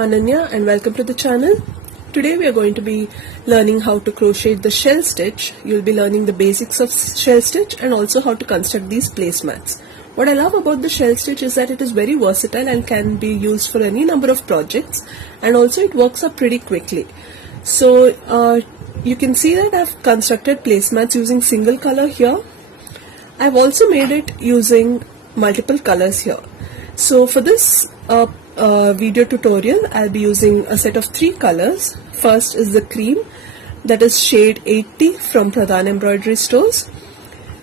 Ananya and welcome to the channel. Today we are going to be learning how to crochet the shell stitch. You'll be learning the basics of shell stitch and also how to construct these placemats. What I love about the shell stitch is that it is very versatile and can be used for any number of projects, and also it works up pretty quickly. So you can see that I've constructed placemats using single color here. I've also made it using multiple colors here. So for this video tutorial, I'll be using a set of 3 colors. First is the cream, that is shade 80 from Pradhan Embroidery Stores.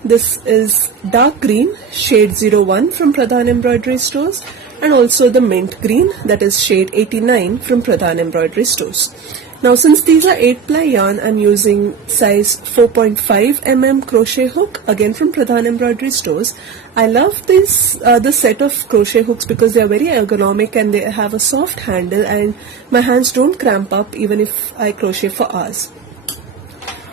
This is dark green, shade 01 from Pradhan Embroidery Stores, and also the mint green, that is shade 89 from Pradhan Embroidery Stores. Now since these are 8-ply yarn, I'm using size 4.5 mm crochet hook, again from Pradhan Embroidery Stores. I love this set of crochet hooks because they are very ergonomic and they have a soft handle and my hands don't cramp up even if I crochet for hours.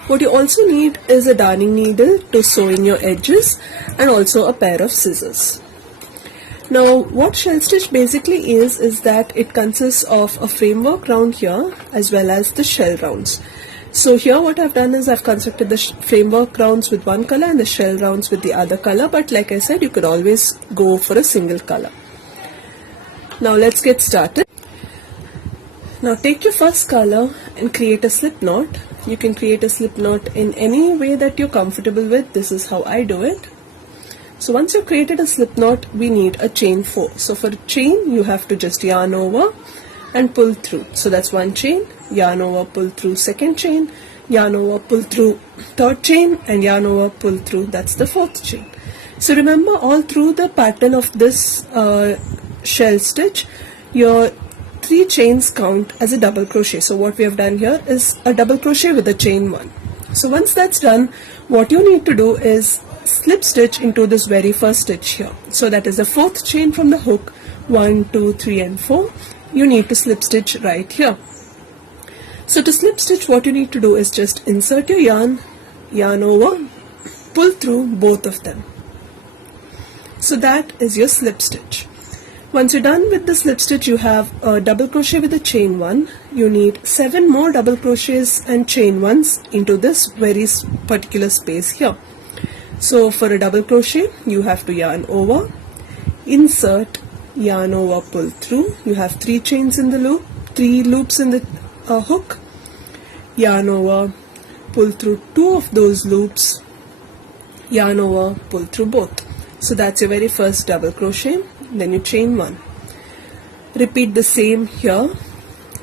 What you also need is a darning needle to sew in your edges and also a pair of scissors. Now what shell stitch basically is that it consists of a framework round here as well as the shell rounds. So here what I've done is I've constructed the framework rounds with one color and the shell rounds with the other color, but like I said, you could always go for a single color. Now let's get started. Now take your first color and create a slip knot. You can create a slip knot in any way that you're comfortable with. This is how I do it. So once you've created a slip knot, we need a chain 4. So for a chain, you have to just yarn over and pull through. So that's one chain, yarn over, pull through, second chain, yarn over, pull through, third chain, and yarn over, pull through, that's the fourth chain. So remember, all through the pattern of this shell stitch, your 3 chains count as a double crochet. So what we have done here is a double crochet with a chain 1. So once that's done, what you need to do is slip stitch into this very first stitch here. So that is the 4th chain from the hook, 1, 2, 3 and 4. You need to slip stitch right here. So to slip stitch, what you need to do is just insert your yarn, yarn over, pull through both of them. So that is your slip stitch. Once you're done with the slip stitch, you have a double crochet with a chain 1. You need 7 more double crochets and chain 1s into this very particular space here. So for a double crochet, you have to yarn over, insert, yarn over, pull through. You have 3 chains in the loop, 3 loops in the hook, yarn over, pull through 2 of those loops, yarn over, pull through both. So that's your very first double crochet. Then you chain 1. Repeat the same here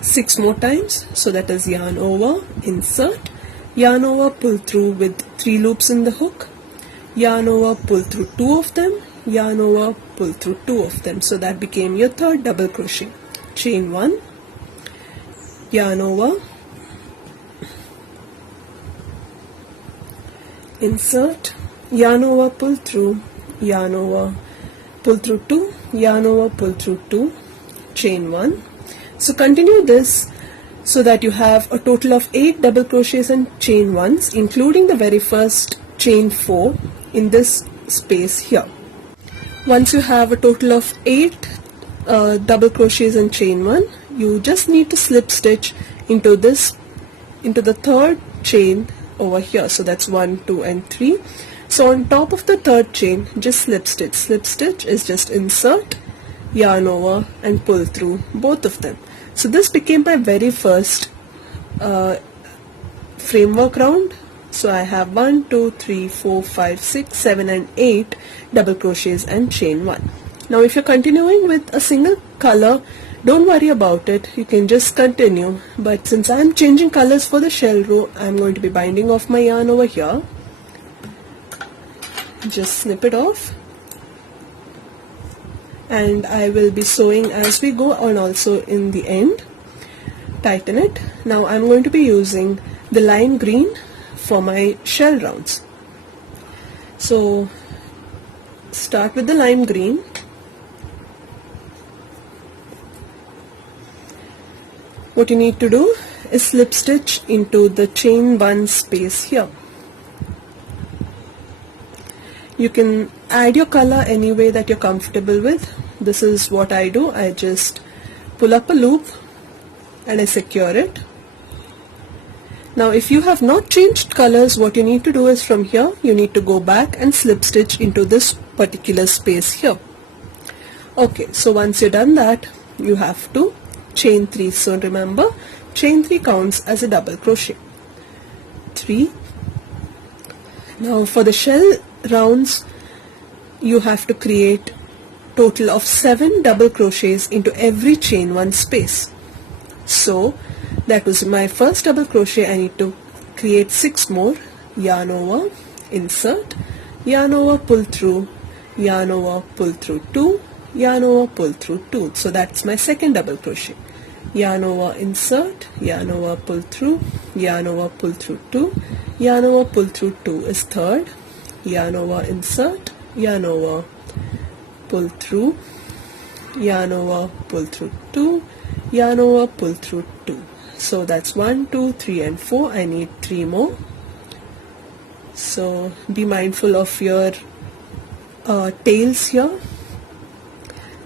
6 more times. So that is yarn over, insert, yarn over, pull through with 3 loops in the hook, yarn over, pull through 2 of them, yarn over, pull through 2 of them. So that became your third double crochet. Chain 1, yarn over, insert, yarn over, pull through, yarn over, pull through 2, yarn over, pull through 2, chain 1. So continue this so that you have a total of 8 double crochets and chain 1s, including the very first chain 4 in this space here. Once you have a total of 8 double crochets and chain 1, you just need to slip stitch into the 3rd chain over here. So that's 1, 2 and 3. So on top of the 3rd chain, just slip stitch. Slip stitch is just insert, yarn over and pull through both of them. So this became my very first framework round. So I have 1, 2, 3, 4, 5, 6, 7 and 8 double crochets and chain 1. Now if you're continuing with a single color, don't worry about it, you can just continue. But since I'm changing colors for the shell row, I'm going to be binding off my yarn over here. Just snip it off. And I will be sewing as we go on also in the end. Tighten it. Now I'm going to be using the lime green for my shell rounds. So start with the lime green. What you need to do is slip stitch into the chain 1 space here. You can add your color any way that you're comfortable with. This is what I do. I just pull up a loop and I secure it. Now if you have not changed colors, what you need to do is from here you need to go back and slip stitch into this particular space here. Okay, so once you're done that, you have to chain 3. So remember, chain 3 counts as a double crochet. 3. Now for the shell rounds, you have to create total of 7 double crochets into every chain 1 space. So that was my first double crochet. I need to create 6 more. Yarn over, insert, yarn over, pull through, yarn over, pull through 2, yarn over, pull through 2. So that's my second double crochet. Yarn over, insert, yarn over, pull through, yarn over, pull through 2, yarn over, pull through 2 is third, yarn over, insert, yarn over, pull through, yarn over, pull through 2, yarn over, pull through 2. So that's 1, 2, 3 and 4. I need 3 more. So be mindful of your tails here.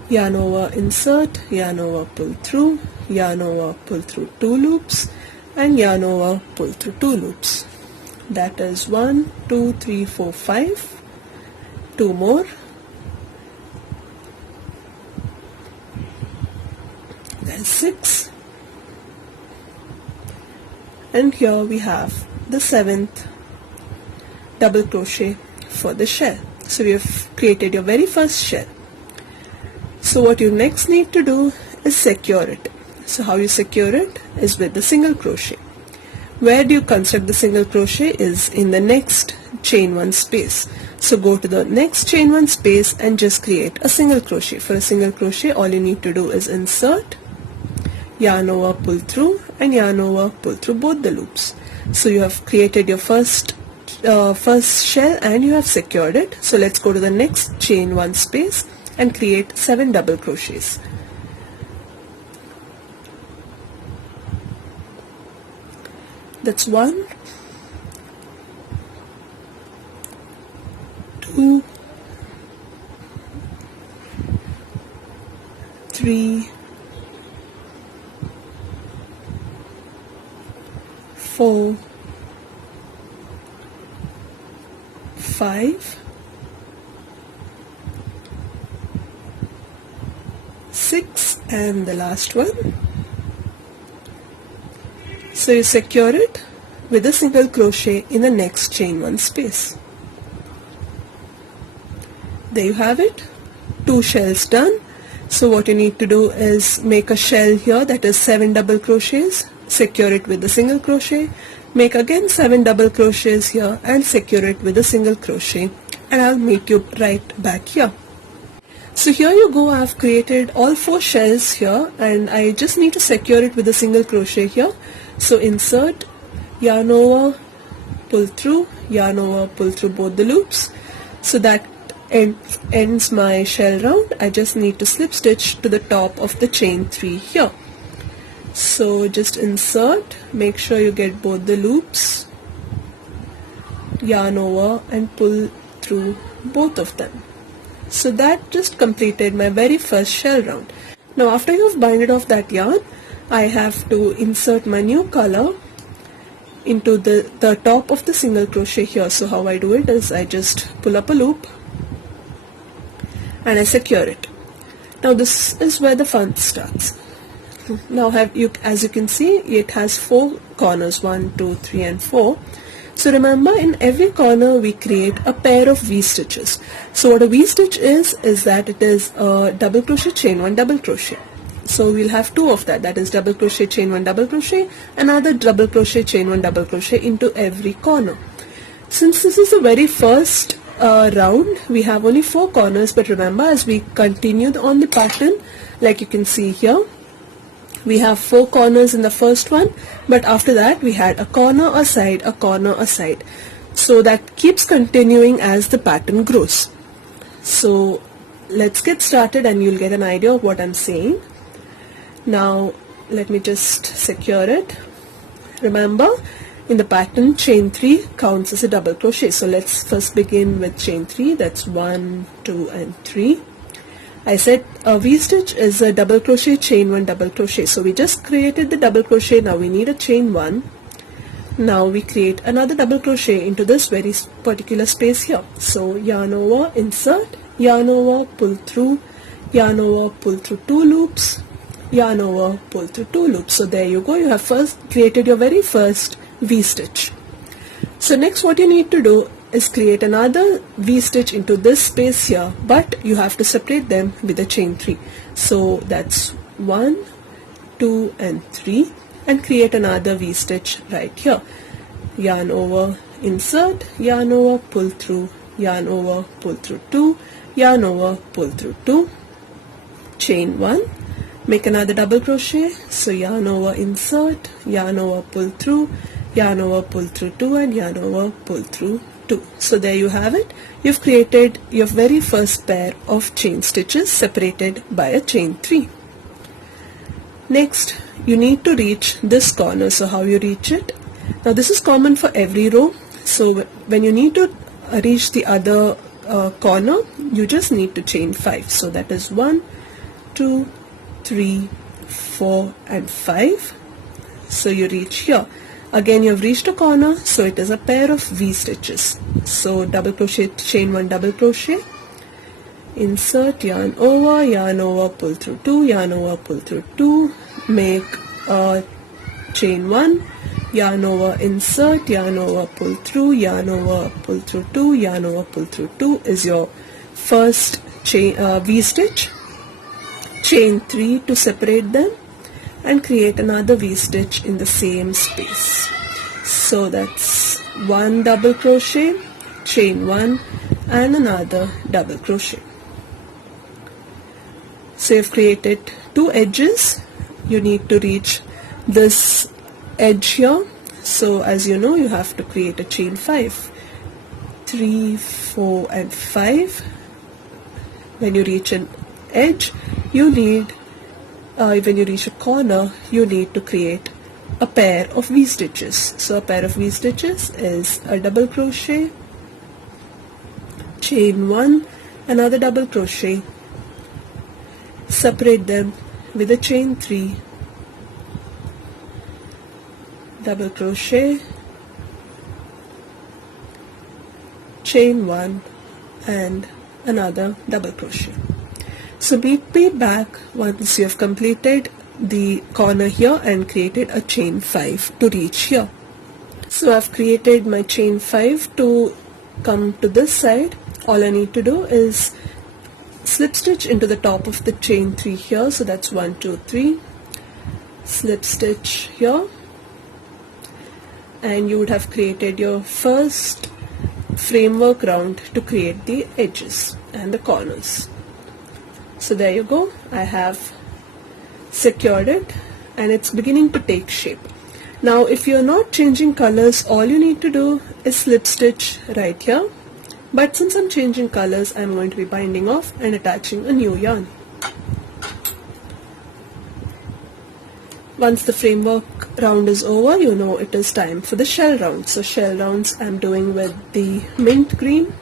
Yarn over, insert, yarn over, pull through, yarn over, pull through 2 loops, and yarn over, pull through 2 loops. That is 1, 2, 3, 4, 5. 2 more. That is 6. And here we have the 7th double crochet for the shell. So we have created your very first shell. So what you next need to do is secure it. So how you secure it is with the single crochet. Where do you construct the single crochet is in the next chain 1 space. So go to the next chain 1 space and just create a single crochet. For a single crochet, all you need to do is insert, yarn over, pull through, and yarn over, pull through both the loops. So you have created your first shell and you have secured it. So let's go to the next chain 1 space and create 7 double crochets. That's 1, 2, 3, 4, 5, 6, and the last one. So you secure it with a single crochet in the next chain 1 space. There you have it, 2 shells done. So what you need to do is make a shell here, that is 7 double crochets, secure it with a single crochet, make again 7 double crochets here and secure it with a single crochet, and I'll meet you right back here. So here you go, I've created all 4 shells here and I just need to secure it with a single crochet here. So insert, yarn over, pull through, yarn over, pull through both the loops. So that ends my shell round. I just need to slip stitch to the top of the chain 3 here. So just insert, make sure you get both the loops, yarn over and pull through both of them. So that just completed my very first shell round. Now after you've binded off that yarn, I have to insert my new color into the top of the single crochet here. So how I do it is I just pull up a loop and I secure it. Now this is where the fun starts. Now as you can see, it has 4 corners, 1, 2, 3 and 4. So remember, in every corner we create a pair of V stitches. So what a V stitch is that it is a double crochet, chain 1, double crochet. So we'll have 2 of that, that is double crochet, chain 1, double crochet, another double crochet, chain 1, double crochet into every corner. Since this is the very first round, we have only 4 corners, but remember, as we continued on the pattern, like you can see here, we have 4 corners in the first one, but after that we had a corner a side, a corner a side. So that keeps continuing as the pattern grows. So let's get started and you'll get an idea of what I'm saying. Now let me just secure it. Remember, in the pattern, chain 3 counts as a double crochet. So let's first begin with chain 3. That's 1, 2 and 3. I said a V-stitch is a double crochet, chain 1, double crochet. So we just created the double crochet. Now we need a chain 1. Now we create another double crochet into this very particular space here. So yarn over, insert, yarn over, pull through, yarn over, pull through 2 loops, yarn over, pull through 2 loops. So there you go, you have first created your very first V-stitch. So next what you need to do is create another V-stitch into this space here, but you have to separate them with a chain 3. So that's 1, 2 and 3, and create another V-stitch right here. Yarn over, insert, yarn over, pull through, yarn over, pull through 2, yarn over, pull through 2, chain 1, make another double crochet. So yarn over, insert, yarn over, pull through, yarn over, pull through 2, and yarn over, pull through 2. So there you have it. You've created your very first pair of chain stitches separated by a chain 3. Next, you need to reach this corner. So how you reach it? Now this is common for every row. So when you need to reach the other corner, you just need to chain 5. So that is 1, 2, 3, 4 and 5. So you reach here. Again you have reached a corner, so it is a pair of V stitches. So double crochet, chain 1, double crochet, insert, yarn over, pull through 2, yarn over, pull through 2, make a chain 1, yarn over, insert, yarn over, pull through, yarn over, pull through 2, yarn over, pull through 2 is your first chain V stitch. Chain 3 to separate them and create another V stitch in the same space. So that's 1 double crochet, chain 1 and another double crochet. So you've created 2 edges. You need to reach this edge here. So as you know, you have to create a chain 5. 3, 4 and 5. When you reach an edge, you need when you reach a corner, you need to create a pair of V stitches. So a pair of V stitches is a double crochet, chain 1, another double crochet, separate them with a chain 3, double crochet, chain 1 and another double crochet. So meet me back once you have completed the corner here and created a chain 5 to reach here. So I've created my chain 5 to come to this side. All I need to do is slip stitch into the top of the chain 3 here. So that's 1, 2, 3. Slip stitch here, and you would have created your first framework round to create the edges and the corners. So there you go, I have secured it and it's beginning to take shape. Now if you're not changing colors, all you need to do is slip stitch right here. But since I'm changing colors, I'm going to be binding off and attaching a new yarn. Once the framework round is over, you know it is time for the shell round. So shell rounds I'm doing with the mint green.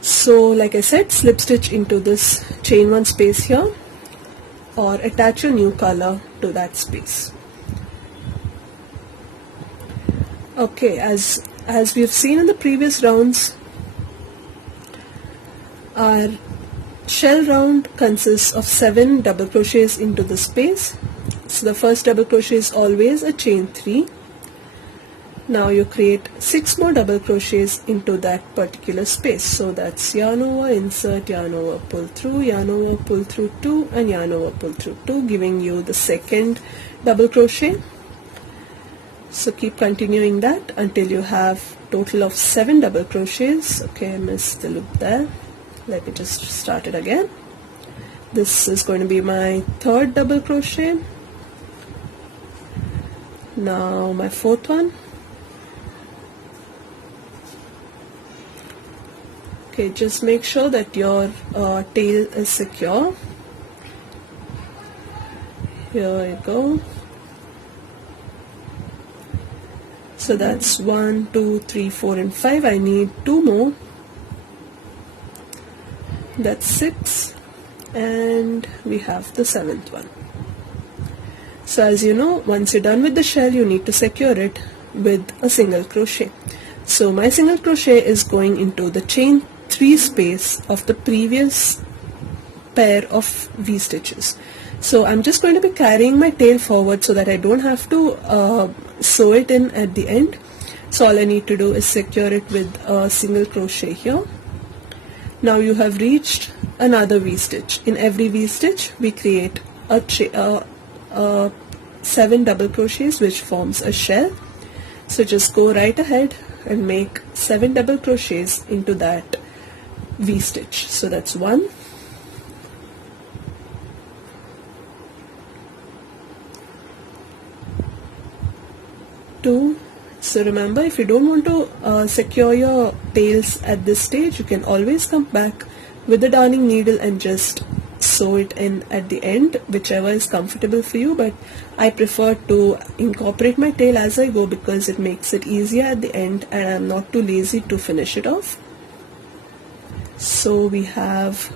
So like I said, slip stitch into this chain 1 space here or attach a new color to that space. Okay, as we've seen in the previous rounds, our shell round consists of 7 double crochets into the space. So the first double crochet is always a chain 3. Now you create 6 more double crochets into that particular space. So that's yarn over, insert, yarn over, pull through, yarn over, pull through 2 and yarn over, pull through 2, giving you the second double crochet. So keep continuing that until you have total of 7 double crochets. Okay, I missed the loop there. Let me just start it again. This is going to be my 3rd double crochet. Now my 4th one. Okay, just make sure that your tail is secure. Here you go. So that's 1, 2, 3, 4 and 5. I need 2 more. That's 6. and we have the 7th one. So as you know, once you're done with the shell, you need to secure it with a single crochet. So my single crochet is going into the chain 3 space of the previous pair of V stitches. So I'm just going to be carrying my tail forward so that I don't have to sew it in at the end. So all I need to do is secure it with a single crochet here. Now you have reached another V stitch. In every V stitch we create a 7 double crochets which forms a shell. So just go right ahead and make 7 double crochets into that V stitch. So that's 1, 2. So remember, if you don't want to secure your tails at this stage, you can always come back with the darning needle and just sew it in at the end, whichever is comfortable for you, but I prefer to incorporate my tail as I go because it makes it easier at the end and I'm not too lazy to finish it off. So we have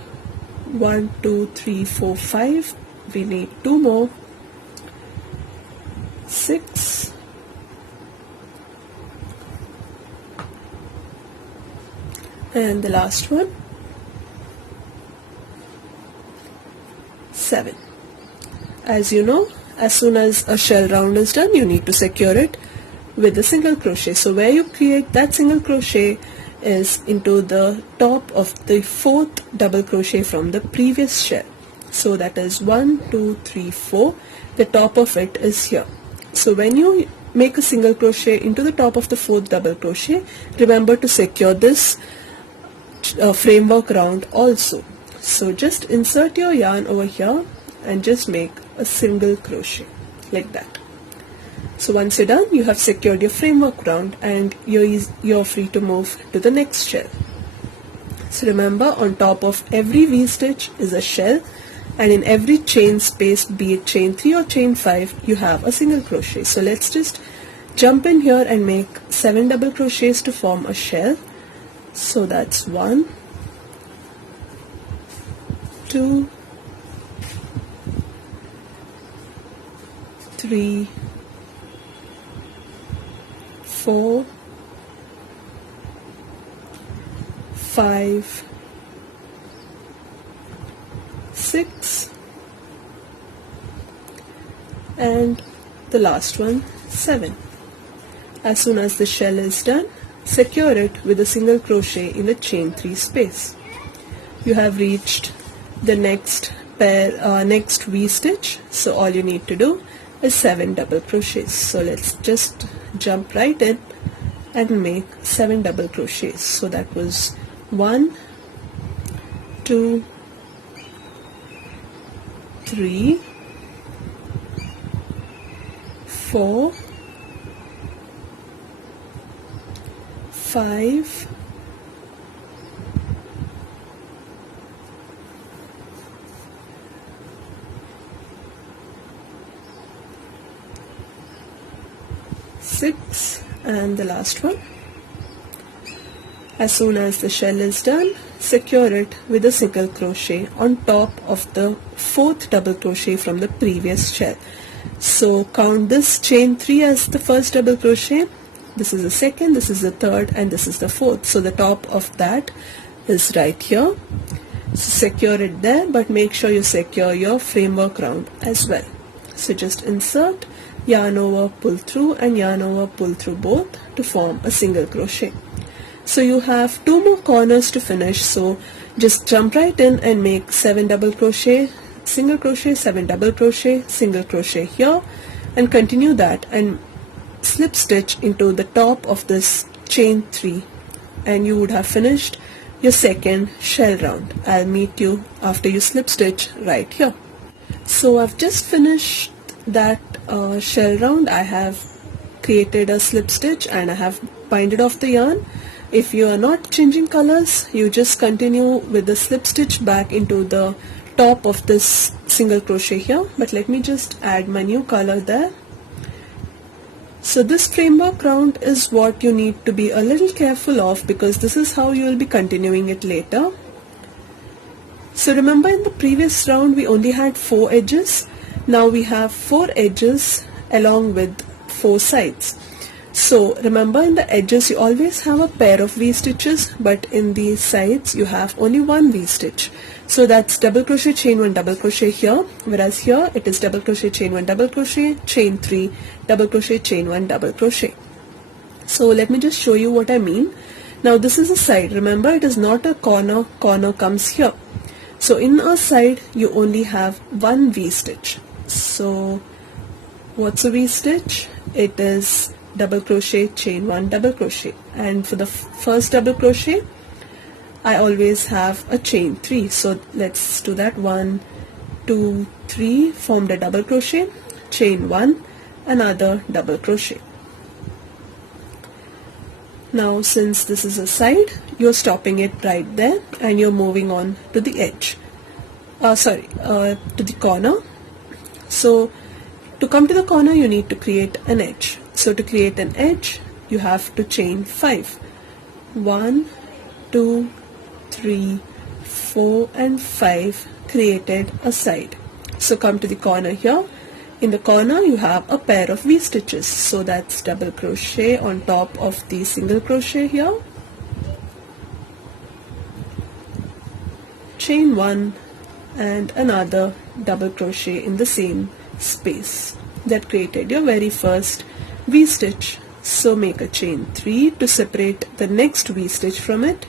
1, 2, 3, 4, 5. We need 2 more. 6. And the last one, 7. As you know, as soon as a shell round is done, you need to secure it with a single crochet. So where you create that single crochet is into the top of the 4th double crochet from the previous shell. So that is 1, 2, 3, 4. The top of it is here. So when you make a single crochet into the top of the 4th double crochet, remember to secure this framework round also. So just insert your yarn over here and just make a single crochet like that. So once you're done, you have secured your framework round and you're free to move to the next shell. So remember, on top of every V stitch is a shell, and in every chain space, be it chain 3 or chain 5, you have a single crochet. So let's just jump in here and make 7 double crochets to form a shell. So that's 1, 2, 3, 4, 5, 6, and the last one, 7. As soon as the shell is done, secure it with a single crochet in the chain 3 space. You have reached the next pair, next V stitch. So all you need to do is 7 double crochets. So let's just jump right in and make 7 double crochets. So that was 1, 2, 3, 4, 5, 6, and the last one. As soon as the shell is done, secure it with a single crochet on top of the 4th double crochet from the previous shell. So count this chain 3 as the first double crochet, this is the second, this is the third, and this is the 4th. So the top of that is right here. So secure it there, but make sure you secure your framework round as well. So just insert, yarn over, pull through, and yarn over, pull through both to form a single crochet. So you have 2 more corners to finish, so just jump right in and make 7 double crochet, single crochet, 7 double crochet, single crochet here, and continue that and slip stitch into the top of this chain 3, and you would have finished your second shell round. I'll meet you after you slip stitch right here. So I've just finished that shell round. I have created a slip stitch and I have binded off the yarn. If you are not changing colors, you just continue with the slip stitch back into the top of this single crochet here, but let me just add my new color there. So this framework round is what you need to be a little careful of, because this is how you will be continuing it later. So remember, in the previous round we only had 4 edges. Now we have 4 edges along with 4 sides. So remember, in the edges you always have a pair of V stitches, but in the sides you have only one V stitch. So that's double crochet, chain 1, double crochet here, whereas here it is double crochet, chain 1, double crochet, chain 3, double crochet, chain 1, double crochet. So let me just show you what I mean. Now this is a side. Remember, it is not a corner. Corner comes here. So in a side you only have one V stitch. So what's a V stitch? It is double crochet, chain 1, double crochet, and for the first double crochet I always have a chain 3. So let's do that. 1, 2, 3, formed a double crochet, chain 1, another double crochet. Now since this is a side, you're stopping it right there and you're moving on to the edge, to the corner. So to come to the corner you need to create an edge. So to create an edge you have to chain 5. 1, 2, 3, 4 and 5 created a side. So come to the corner here. In the corner you have a pair of V stitches. So that's double crochet on top of the single crochet here. Chain 1 and another double crochet in the same space. That created your very first V stitch. So make a chain 3 to separate the next V stitch from it.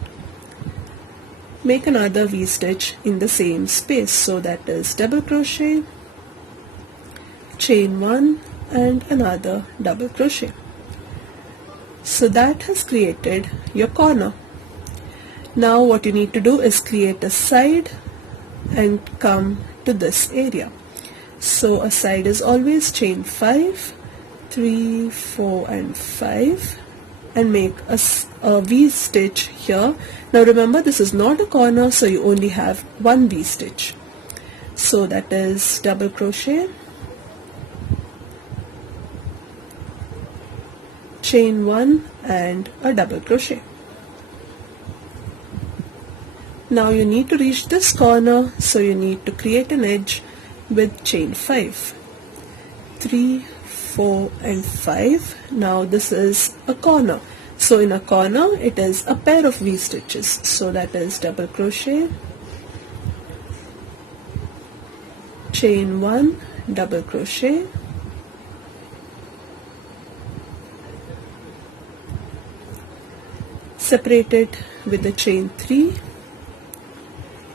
Make another V stitch in the same space. So that is double crochet, chain 1 and another double crochet. So that has created your corner. Now what you need to do is create a side and come to this area. So a side is always chain 5, 3, 4 and 5 and make a V stitch here. Now remember, this is not a corner, so you only have one V stitch. So that is double crochet, chain 1 and a double crochet. Now you need to reach this corner, so you need to create an edge with chain 5. 3, 4 and 5. Now this is a corner. So in a corner it is a pair of V stitches. So that is double crochet, chain 1, double crochet, separate it with the chain 3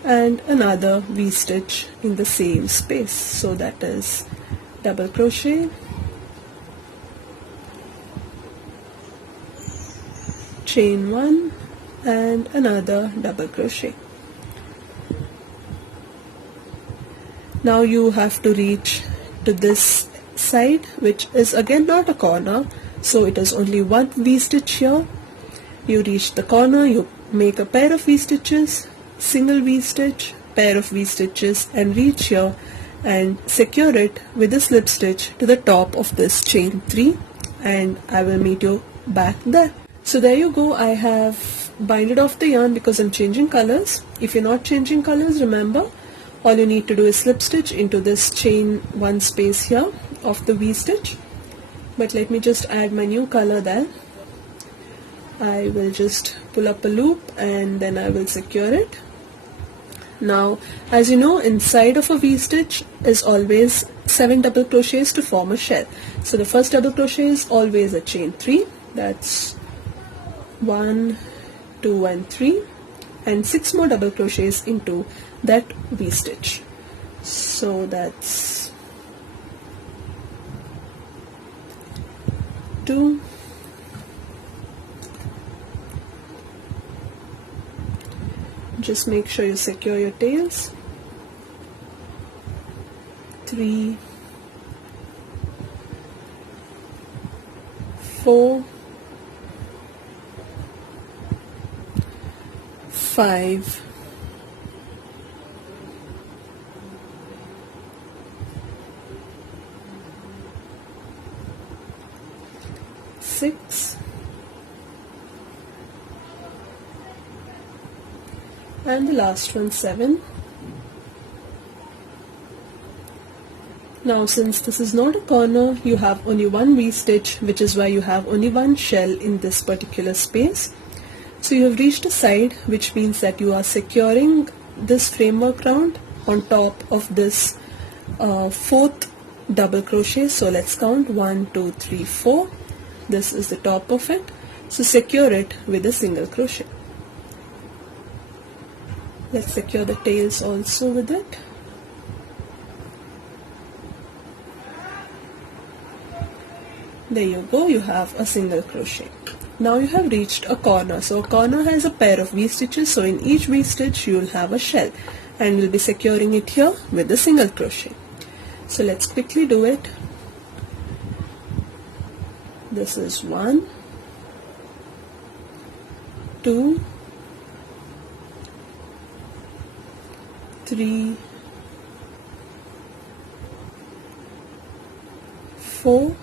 and another V stitch in the same space. So that is double crochet, chain 1 and another double crochet. Now you have to reach to this side, which is again not a corner, so it is only one V stitch here. You reach the corner, you make a pair of V stitches, single V stitch, pair of V stitches and reach here and secure it with a slip stitch to the top of this chain 3, and I will meet you back there. So there you go. I have binded off the yarn because I'm changing colors. If you're not changing colors, remember, all you need to do is slip stitch into this chain 1 space here of the V stitch. But let me just add my new color there. I will just pull up a loop and then I will secure it. Now, as you know, inside of a V stitch is always 7 double crochets to form a shell. So the first double crochet is always a chain 3. That's 1, 2 and 3, and 6 more double crochets into that V stitch. So that's 2, just make sure you secure your tails, 3, 4, 5, 6 and the last one 7. Now since this is not a corner, you have only one V-stitch, which is why you have only one shell in this particular space. So you have reached a side, which means that you are securing this framework round on top of this fourth double crochet. So let's count 1, 2, 3, 4. This is the top of it. So secure it with a single crochet. Let's secure the tails also with it. There you go, you have a single crochet. Now you have reached a corner. So a corner has a pair of V-stitches, so in each V-stitch you will have a shell, and we'll be securing it here with a single crochet. So let's quickly do it. This is 1, 2, 3, 4,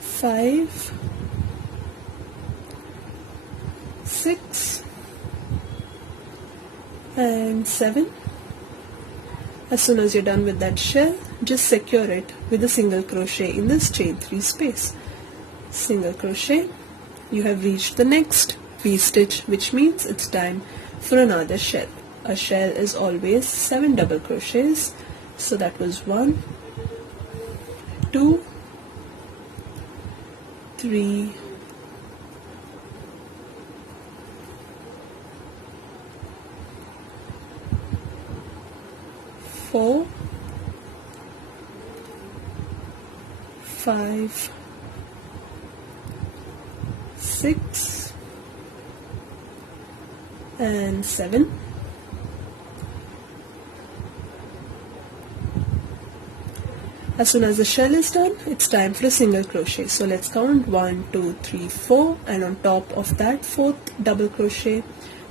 5, 6 and 7. As soon as you're done with that shell, just secure it with a single crochet in this chain 3 space. Single crochet. You have reached the next V-stitch, which means it's time for another shell. A shell is always 7 double crochets. So that was 1, 2, 3, 4, 5, 6 and 7. As soon as the shell is done, it's time for a single crochet. So let's count 1, 2, 3, 4, and on top of that fourth double crochet,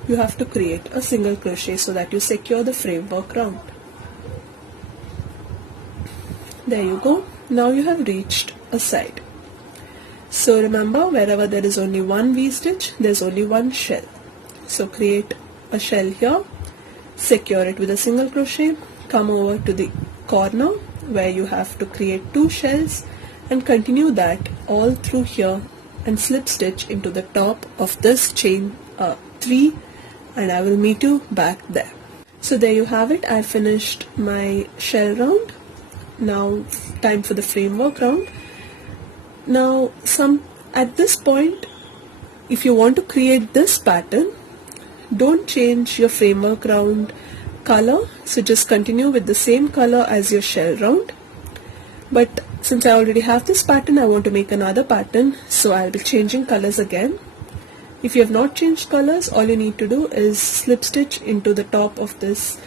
you have to create a single crochet so that you secure the framework round. There you go. Now you have reached a side. So remember, wherever there is only one V-stitch, there's only one shell. So create a shell here, secure it with a single crochet, come over to the corner where you have to create 2 shells, and continue that all through here and slip stitch into the top of this chain 3, and I will meet you back there. So there you have it. I finished my shell round. Now time for the framework round. Now at this point, if you want to create this pattern, don't change your framework round color, so just continue with the same color as your shell round. But since I already have this pattern, I want to make another pattern, so I'll be changing colors again. If you have not changed colors, all you need to do is slip stitch into the top of this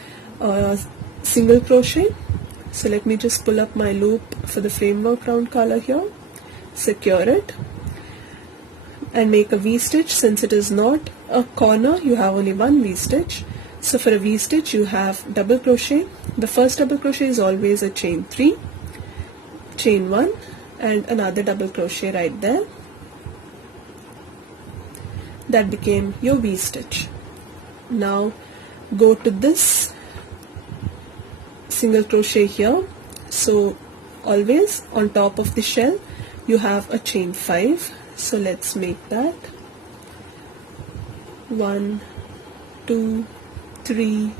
single crochet. So let me just pull up my loop for the framework round color here, secure it, and make a V-stitch. Since it is not a corner, you have only one V-stitch. So for a V-stitch you have double crochet. The first double crochet is always a chain 3, chain 1, and another double crochet right there. That became your V-stitch. Now go to this single crochet here. So always on top of the shell you have a chain 5. So let's make that 1, 2, 3,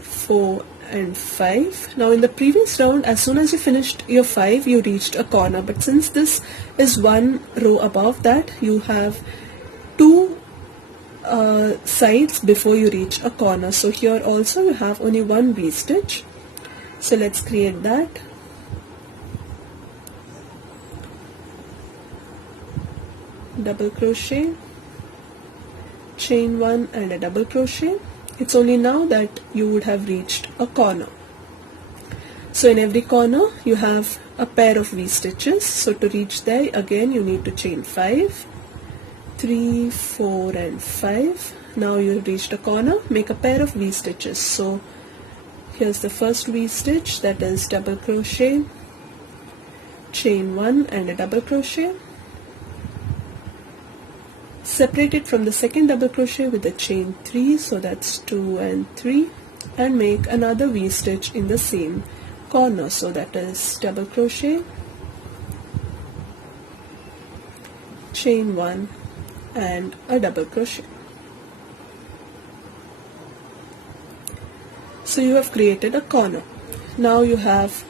4 and 5. Now in the previous round, as soon as you finished your 5, you reached a corner, but since this is one row above that, you have 2 sides before you reach a corner. So here also you have only one V-stitch. So let's create that. Double crochet, chain 1 and a double crochet. It's only now that you would have reached a corner. So in every corner you have a pair of V-stitches. So to reach there, again you need to chain 5, 3, 4 and 5. Now you've reached a corner, make a pair of V-stitches. So here's the first V-stitch, that is double crochet, chain 1 and a double crochet, separate it from the second double crochet with a chain 3, so that's 2 and 3, and make another V-stitch in the same corner, so that is double crochet, chain 1 and a double crochet. So you have created a corner. Now you have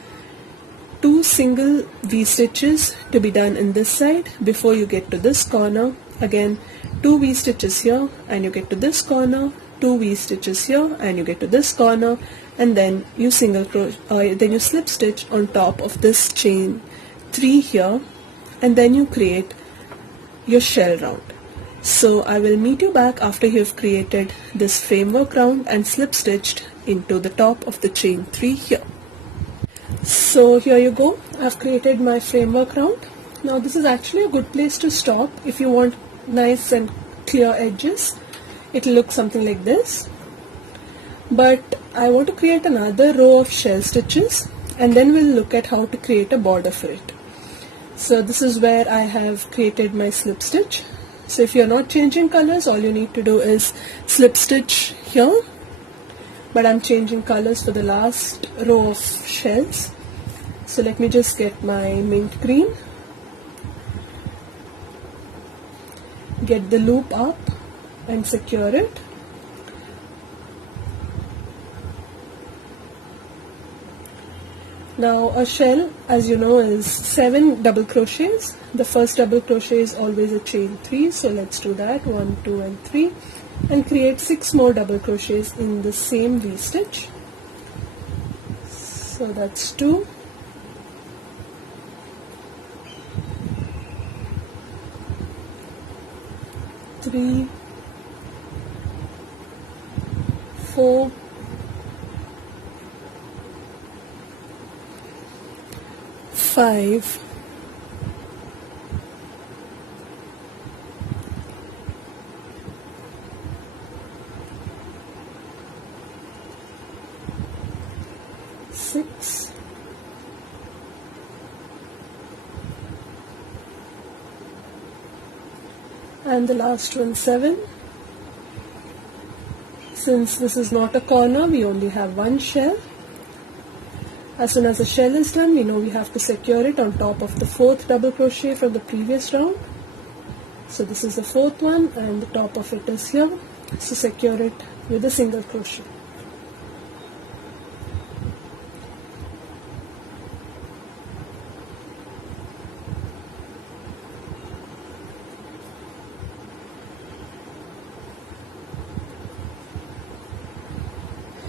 2 single V-stitches to be done in this side before you get to this corner. Again 2 V-stitches here and you get to this corner, 2 V-stitches here and you get to this corner, and then you then you slip stitch on top of this chain 3 here, and then you create your shell round. So I will meet you back after you have created this framework round and slip stitched into the top of the chain 3 here. So here you go, I've created my framework round. Now this is actually a good place to stop if you want nice and clear edges. It will look something like this. But I want to create another row of shell stitches, and then we'll look at how to create a border for it. So this is where I have created my slip stitch. So if you're not changing colors, all you need to do is slip stitch here, but I'm changing colors for the last row of shells. So let me just get my mint green, get the loop up and secure it. Now a shell, as you know, is 7 double crochets. The first double crochet is always a chain 3, so let's do that, 1, 2 and 3, and create 6 more double crochets in the same V-stitch. So that's 2, 3, 4, 5, 6, and the last one 7. Since this is not a corner, we only have one shell. As soon as the shell is done, we know we have to secure it on top of the 4th double crochet from the previous round. So this is the 4th one and the top of it is here. So secure it with a single crochet.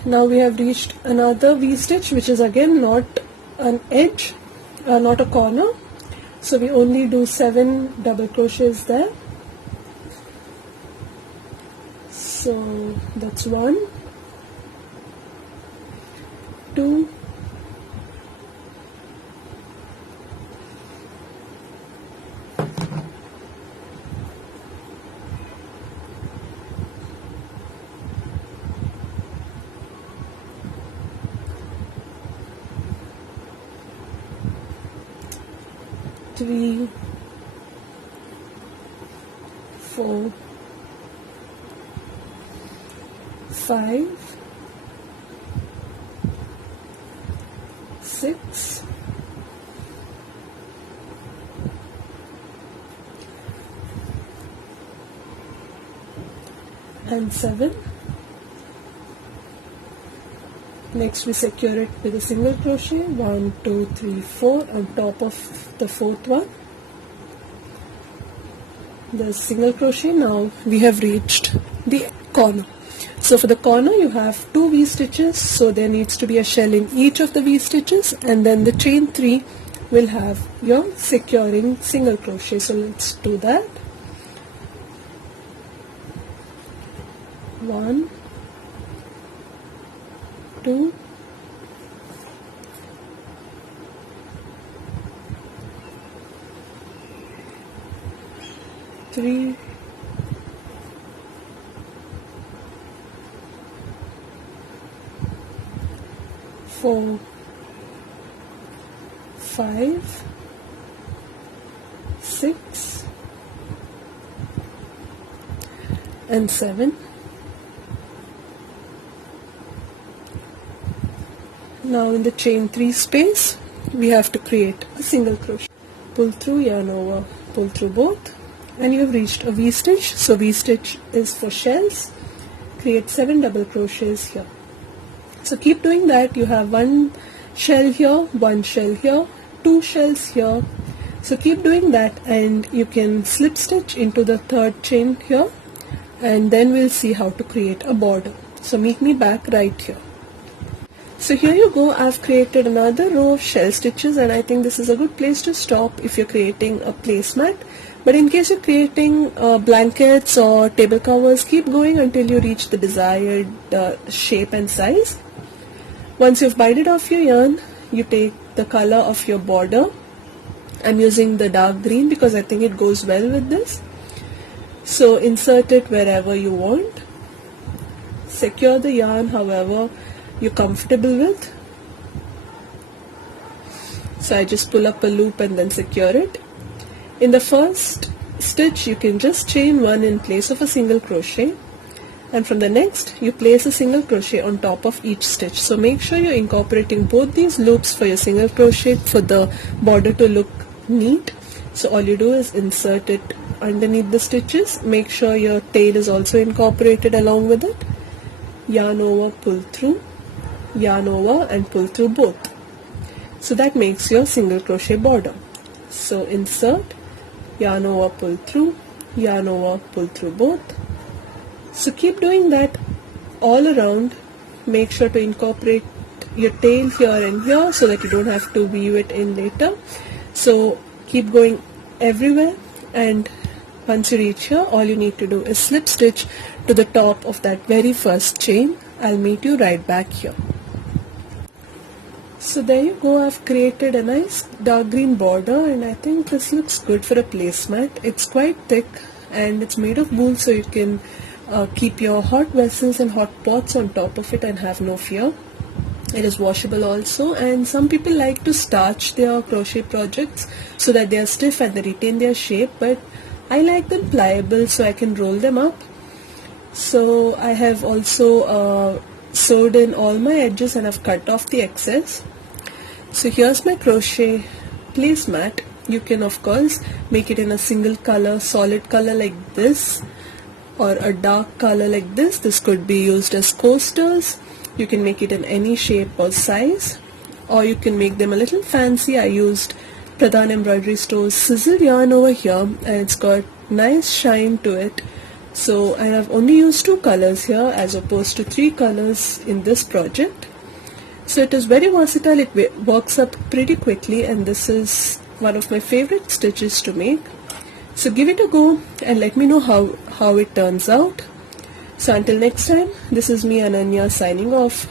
Now we have reached another V-stitch, which is again not an edge, not a corner. So we only do 7 double crochets there. So that's 1, 2, 3, 4, 5, 6, and 7. Next we secure it with a single crochet, 1, 2, 3, 4 on top of the 4th one. The single crochet. Now we have reached the corner. So for the corner you have 2 V-stitches, so there needs to be a shell in each of the V-stitches, and then the chain 3 will have your securing single crochet. So let's do that. 1, 2, 3, 4, 5, 6, and 7. Now in the chain 3 space, we have to create a single crochet. Pull through, yarn over, pull through both, and you have reached a V-stitch. So V-stitch is for shells. Create 7 double crochets here. So keep doing that. You have 1 shell here, 1 shell here, 2 shells here. So keep doing that, and you can slip stitch into the 3rd chain here, and then we'll see how to create a border. So meet me back right here. So here you go, I've created another row of shell stitches, and I think this is a good place to stop if you're creating a placemat. But in case you're creating blankets or table covers, keep going until you reach the desired shape and size. Once you've binded off your yarn, you take the color of your border. I'm using the dark green because I think it goes well with this. So insert it wherever you want. Secure the yarn however you're comfortable with. So I just pull up a loop and then secure it. In the first stitch, you can just chain 1 in place of a single crochet, and from the next you place a single crochet on top of each stitch. So make sure you're incorporating both these loops for your single crochet for the border to look neat. So all you do is insert it underneath the stitches. Make sure your tail is also incorporated along with it. Yarn over, pull through, yarn over and pull through both. So that makes your single crochet border. So insert, yarn over, pull through, yarn over, pull through both. So keep doing that all around. Make sure to incorporate your tail here and here so that you don't have to weave it in later. So keep going everywhere, and once you reach here, all you need to do is slip stitch to the top of that very first chain. I'll meet you right back here. So there you go, I've created a nice dark green border, and I think this looks good for a placemat. It's quite thick and it's made of wool, so you can keep your hot vessels and hot pots on top of it and have no fear. It is washable also, and some people like to starch their crochet projects so that they are stiff and they retain their shape, but I like them pliable so I can roll them up. So I have also sewed in all my edges and I've cut off the excess. So here's my crochet placemat. You can of course make it in a single color, solid color like this, or a dark color like this. This could be used as coasters. You can make it in any shape or size, or you can make them a little fancy. I used Pradhan Embroidery Store's sizzle yarn over here, and it's got nice shine to it. So I have only used 2 colors here as opposed to 3 colors in this project. So it is very versatile, it works up pretty quickly, and this is one of my favorite stitches to make. So give it a go and let me know how it turns out. So until next time, this is me Ananya signing off.